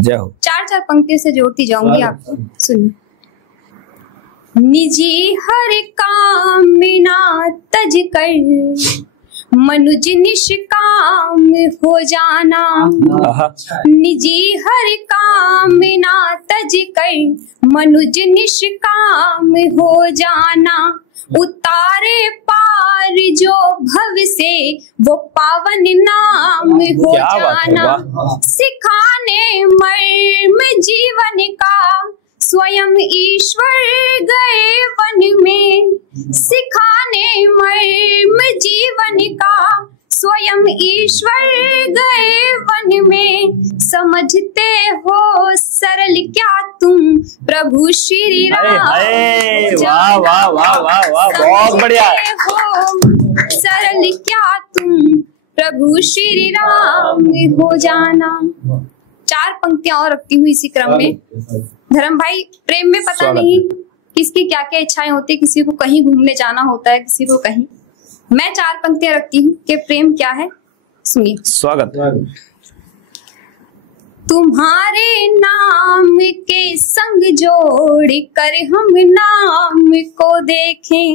जय हो। चार चार पंक्तियों से जोड़ती जाऊंगी आपको, सुनिए। निजी हर काम ना तज कर, मनुज निष्काम हो जाना। निजी हर काम ना तज कर, मनुज निष्काम हो जाना। उतारे पार जो भव से, वो पावन नाम हो जाना। सिखाने मर्म जीवन का, स्वयं ईश्वर गए वन में। सिखाने मर्म जीवन का, स्वयं ईश्वर गए वन में। समझते हो सरल क्या तुम, प्रभु श्री राम। वाह वाह वाह वाह वाह, बहुत बढ़िया। हो सरल क्या तुम, प्रभु श्री राम हो जाना। चार पंक्तियां और रखती हूँ इसी क्रम में। धर्म भाई, प्रेम में पता नहीं किसकी क्या क्या इच्छाएं होती है, किसी को कहीं घूमने जाना होता है, किसी को कहीं। मैं चार पंक्तियां रखती हूँ कि प्रेम क्या है, सुनिए। स्वागत। तुम्हारे नाम के संग जोड़ कर हम नाम को देखें।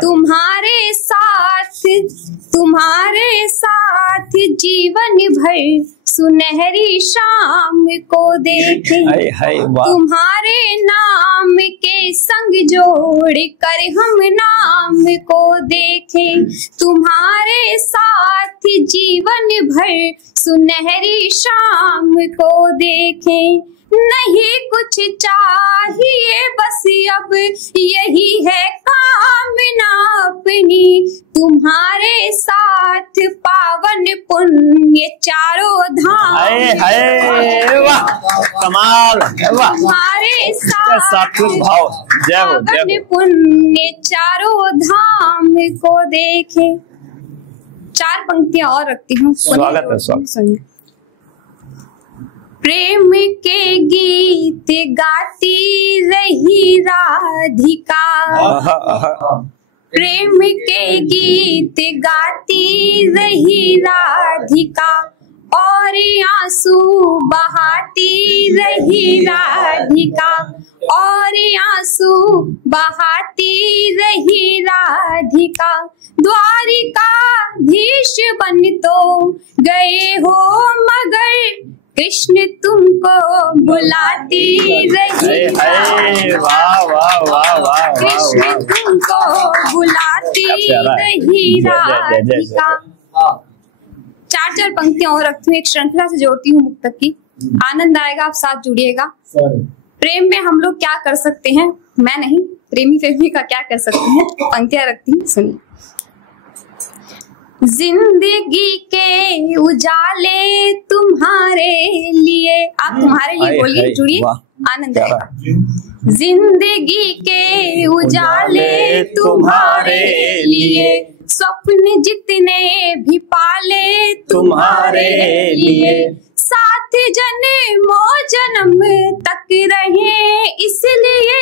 तुम्हारे साथ जीवन भर सुनहरी शाम को देखें। तुम्हारे नाम के संग जोड़ कर हम नाम को देखें। तुम्हारे साथ जीवन भर सुनहरी शाम को देखें। नहीं कुछ चाहिए बस अब यही है कामना अपनी। तुम्हारे साथ पावन पुण्य चारों धाम। वाह कमाल, वाह। तुम्हारे साथ पावन पुण्य चारों धाम को देखे। चार पंक्तियां और रखती हूँ, स्वागत है, स्वागत। प्रेम के गीत गाती रही राधिका। प्रेम के गीत गाती रही राधिका, और आंसू बहाती रही राधिका, और आंसू बहाती रही राधिका। द्वारिकाधीश बन तो गए हो मगर, कृष्ण तुमको बुलाती रही राधिका। कृष्ण तुमको बुलाती रही राधिका। चार चार पंक्तियां और रखती हूँ, एक श्रृंखला से जोड़ती हूँ मुक्तक की। आनंद आएगा, आप साथ जुड़िएगा। प्रेम में हम लोग क्या कर सकते हैं, मैं नहीं, प्रेमी प्रेमी का क्या कर सकते हैं, पंक्तियां रखती हूँ, सुनिए। जिंदगी के उजाले तुम्हारे लिए, आप तुम्हारे लिए बोलिए, जुड़िए, आनंद आएगा। जिंदगी के उजाले तुम्हारे लिए, स्वप्न जितने भी पाले तुम्हारे लिए। साथ जन्मों जन्म तक रहे इसलिए,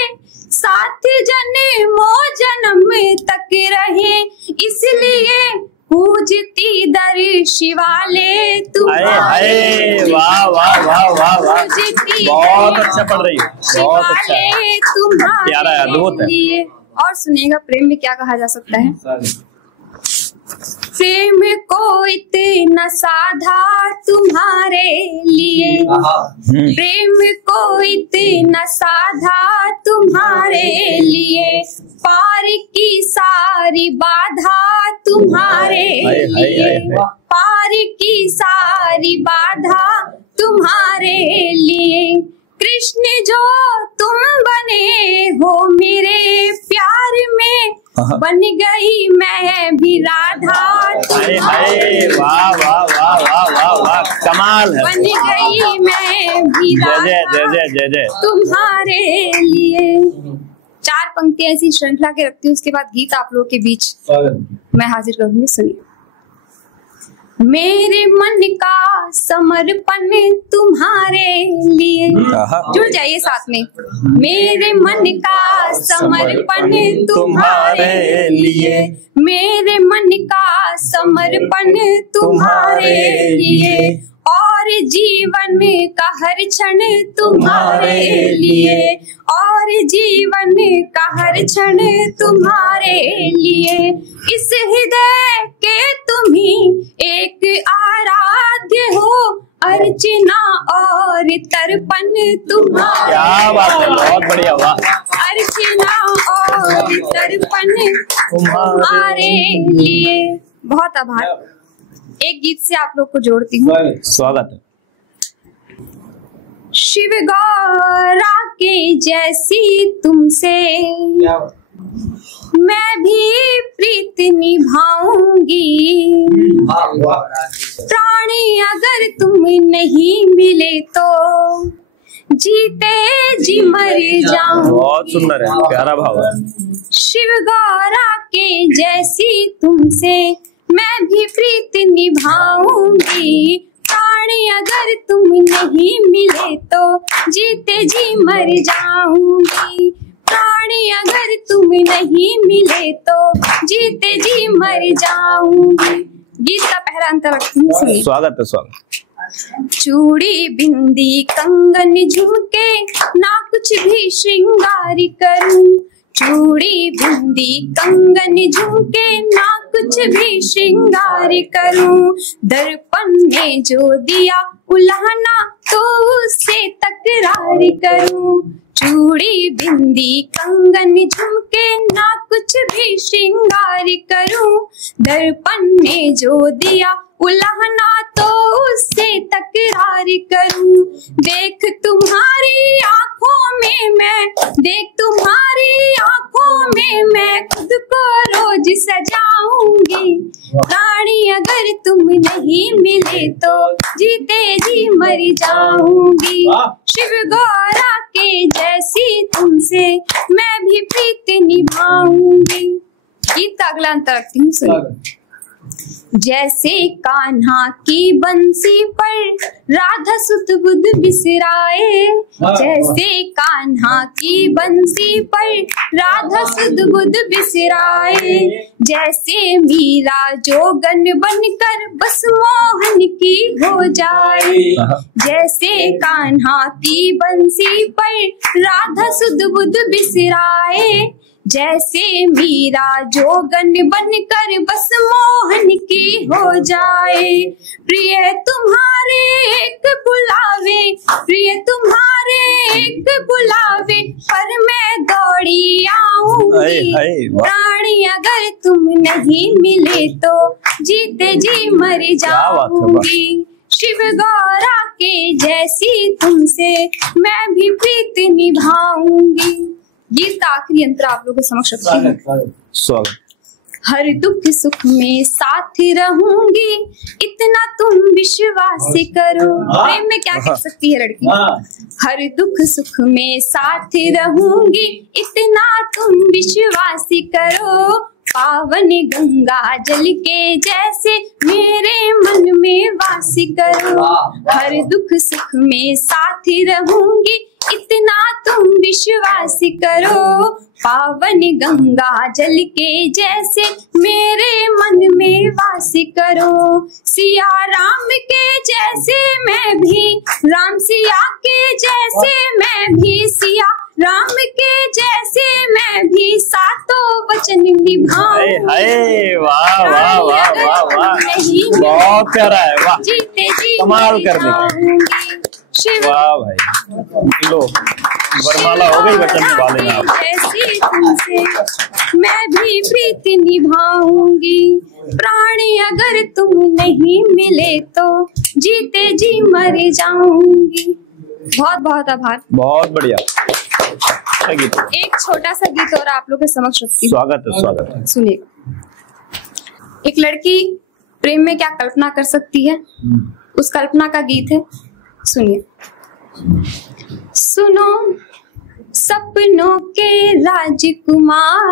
साथ जन्मों जन्म तक रहे इसलिए। पूजती दर शिवाले तुम्हारे। वाह वाह वाह वाह वाह, बहुत अच्छा पढ़ रही है, बहुत अच्छा, प्यारा है, अद्भुत है। और सुनिएगा, प्रेम में क्या कहा जा सकता है। प्रेम को इतना साधा तुम्हारे लिए, प्रेम को इतना साधा तुम्हारे लिए। पार की सारी बाधा तुम्हारे लिए, पार की सारी बाधा तुम्हारे लिए। कृष्ण जो तुम बने हो मेरे प्यार में, बन गई मैं भी राधा। वाह वाह वाह वाह वाह वाह, कमाल है। बन गई मैं भी राधा तुम्हारे लिए। चार पंक्तियां ऐसी श्रृंखला के रखती हूँ, उसके बाद गीत आप लोगों के बीच मैं हाजिर करूंगी, सुनिए। मेरे मन का समर्पण तुम्हारे लिए, जुड़ जाइए साथ में। मेरे मन का समर्पण तुम्हारे लिए, मेरे मन का समर्पण तुम्हारे लिए। और और जीवन का हर क्षण तुम्हारे लिए, और जीवन का हर क्षण तुम्हारे लिए। इस हृदय के तुम ही एक आराध्य हो, अर्चना और तर्पण तुम्हारे। क्या बात है, बहुत बढ़िया, वाह। अर्चना और तर्पण तुम्हारे लिए। बहुत आभार। एक गीत से आप लोग को जोड़ती हूँ। स्वागत है। शिव गौरा के जैसी तुमसे मैं भी प्रीत निभाऊंगी, प्राणी अगर तुम नहीं मिले तो जीते जी मर जाऊं। बहुत सुंदर है, प्यारा भाव है। शिव गौरा के जैसी तुमसे मैं भी प्रीत निभाऊंगी, प्राणी अगर तुम नहीं मिले तो जीते जी मर जाऊंगी, प्राणी अगर तुम नहीं मिले तो जीते जी मर जाऊंगी। गीत का पहला अंतर रखती हूँ, सुनिए। स्वागत है, स्वागत। चूड़ी बिंदी कंगन झुमके ना कुछ भी श्रृंगार करूं, चूड़ी बिंदी कंगन झुमके ना कुछ भी श्रृंगार करूं। दर्पण ने जो दिया उल्हाना तो उससे तकरार करूं, चूड़ी बिंदी कंगन झुमके ना कुछ भी श्रृंगार करूं। दर्पण ने जो दिया उल्हाना तो उससे तकरार करूं। देख तुम्हारी आंखों में मैं, देख तुम्हारी आंखों में मैं खुद को रोज सजाऊंगी, प्राणी अगर तुम नहीं मिले तो जीते जी मर जाऊंगी। शिव गौरा के जैसी तुमसे मैं भी प्रीत निभाऊंगी। गीत का अगला अंतर रखती हूँ, सुनिए। जैसे कान्हा की बंसी पर राधा सुत बुध बिसराए, जैसे कान्हा की बंसी पर राधा सुत बुध बिसराए, जैसे मीरा जोगन बनकर बस मोहन की हो जाए, जैसे कान्हा की बंसी पर राधा सुत बुध बिसराए, जैसे मीरा जोगन बनकर बस मोहन की हो जाए। प्रिय तुम्हारे एक बुलावे, प्रिय तुम्हारे एक बुलावे, पर मैं दौड़ी आऊंगी, प्राणी अगर तुम नहीं मिले तो जीते जी मर जाऊंगी। शिव गौरा के जैसी तुमसे मैं भी प्रीत निभाऊंगी। गीत का आखिरी अंतर आप लोगों के समक्ष रखती हूँ। स्वागत। हर दुख सुख में साथ रहूंगी, इतना तुम विश्वास करो। प्रेम में क्या कह सकती है लड़की? हर दुख सुख में साथ रहूंगी, इतना तुम विश्वास करो। पावन गंगा जल के जैसे मेरे मन में वास करो। हर दुख सुख में साथ रहूंगी, इतना तुम विश्वास करो। पावन गंगा जल के जैसे मेरे मन में वास करो। सिया राम के जैसे मैं भी, राम सिया के जैसे मैं भी, सिया राम के जैसे मैं भी सातों वचन निभाऊं। वाह वाह वाह वाह वाह, बहुत प्यारा है, वाह, जीते जी कमाल कर दिया। वाह भाई, लो वरमाला हो गई, वचन निभा लेना आप। जैसी तुमसे मैं भी प्रीत निभाऊंगी, प्राणी अगर तुम नहीं मिले तो जीते जी मर जाऊंगी। बहुत बहुत आभार। बहुत बढ़िया। एक छोटा सा गीत और आप लोग के समक्ष रखती हूँ। स्वागत है, स्वागत है। सुनिए। एक लड़की प्रेम में क्या कल्पना कर सकती है, उस कल्पना का गीत है, सुनिए। सुनो सपनों के राजकुमार,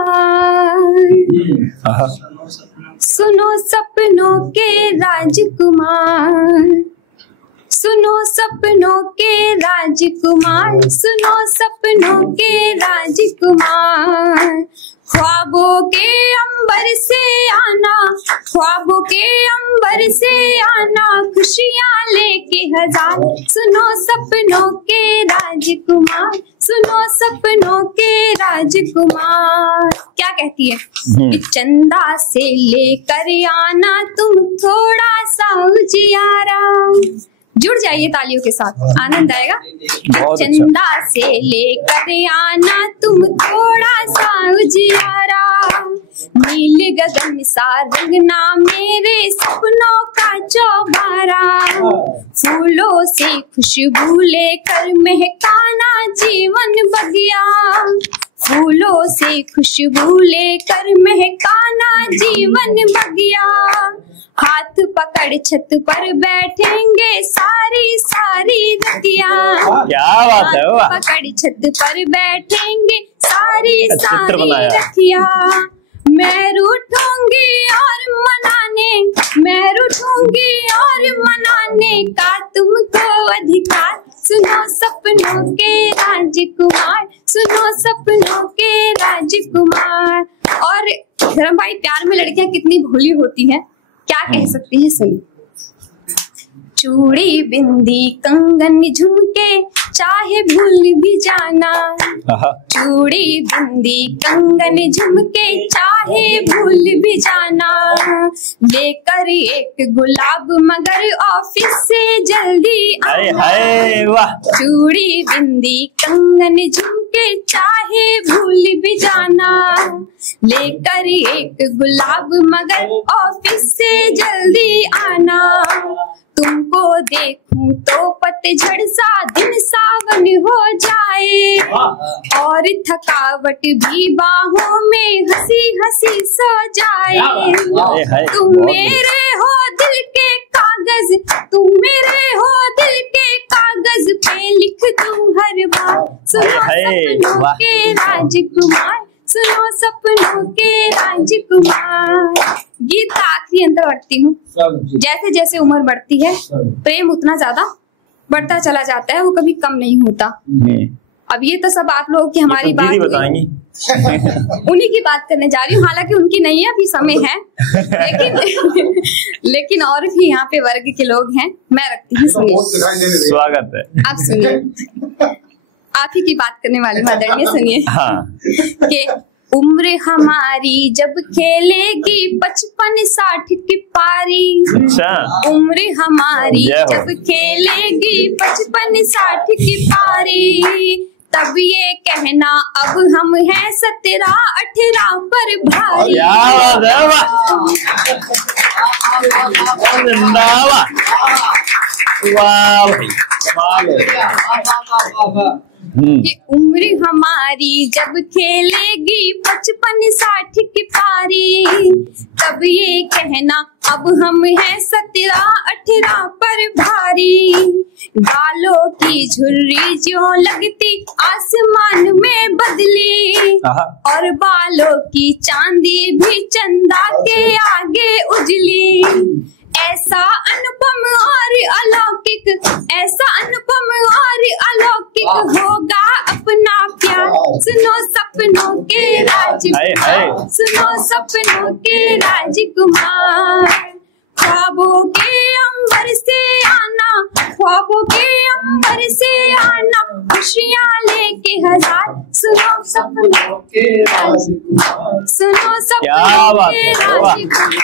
सुनो सपनों के राजकुमार, सुनो सपनों के राजकुमार, सुनो सपनों के राजकुमार। ख्वाबों के अंबर से आना, ख्वाबों के अंबर से आना, खुशियाँ लेके हजार। सुनो सपनों के राजकुमार, सुनो सपनों के राजकुमार। क्या कहती है कि चंदा से लेकर आना तुम थोड़ा सा उजियारा। जुड़ जाइए तालियों के साथ, आनंद आएगा। चंदा से लेकर आना तुम थोड़ा सा उजियारा, नील गगन सा रंगना मेरे सपनों का चौबारा, फूलों से खुशबू लेकर महकाना जीवन बगिया, फूलों से खुशबू लेकर महकाना जीवन बगिया, हाथ पकड़ छत पर बैठेंगे सारी सारी रतिया। क्या बात है, वाह। पकड़ छत पर बैठेंगे सारी सारी रतिया, मैं रूठूंगी और मनाने, मैं रूठूंगी और मनाने का तुमको अधिकार। सुनो सपनों के राजकुमार, सुनो सपनों के राजकुमार। और धर्म भाई, प्यार में लड़कियां कितनी भोली होती हैं, क्या कह सकती हैं, सुनिए। चूड़ी बिंदी कंगन झुमके चाहे भूल भी जाना, चूड़ी बिंदी कंगन झुमके चाहे भूल भी जाना, लेकर एक गुलाब मगर ऑफिस से जल्दी आना। चूड़ी बिंदी कंगन झुमके चाहे भूल भी जाना, लेकर एक गुलाब मगर ऑफिस से जल्दी आना, तुमको देखूं तो पतझड़ सा दिन सावन हो जाए, और थकावट भी बाहों में हंसी हंसी सो जाए। तुम मेरे हो दिल के कागज, तुम मेरे हो दिल के कागज पे लिख दूं हर बार। सुनो सपनों के राजकुमार, सुनो सपनों के राजकुमार। गीत का आखिरी अंतर रखती हूँ, जैसे जैसे उम्र बढ़ती है प्रेम उतना ज्यादा बढ़ता चला जाता है, वो कभी कम नहीं होता। अब ये तो सब आप लोगों की हमारी बात बताएंगी, उन्हीं की बात करने जा रही हूँ, हालांकि उनकी नहीं है, अभी समय है। लेकिन और भी यहाँ पे वर्ग के लोग हैं, मैं रखती हूँ, सुनिए। स्वागत है। आप सुनिए, आप ही की बात करने वाली आदरणीय, सुनिए। हाँ। कि उम्र हमारी जब खेलेगी 55-60 की पारी, अच्छा। उम्र हमारी जब खेलेगी 55-60 की पारी, तब ये कहना अब हम हैं 17-18 पर भारी। कि उम्र हमारी जब खेलेगी 55-60 की पारी, तब ये कहना अब हम हैं 17-18 पर भारी, गालों की झुर्री जो लगती आसमान में बदली, और बालों की चांदी भी चंदा के आगे उजली, ऐसा अनुपम और अलौकिक, ऐसा अनुपम और अलौकिक होगा अपना प्यार। सुनो सपनों के राजकुमार, सुनो सपनों के राजकुमार, ख्वाबों के अंबर से आना, ख्वाबों के अंबर से आना, खुशियाँ लेके हजार। सुनो सपनों के राजकुमार, सुनो सपनों के राजकुमार।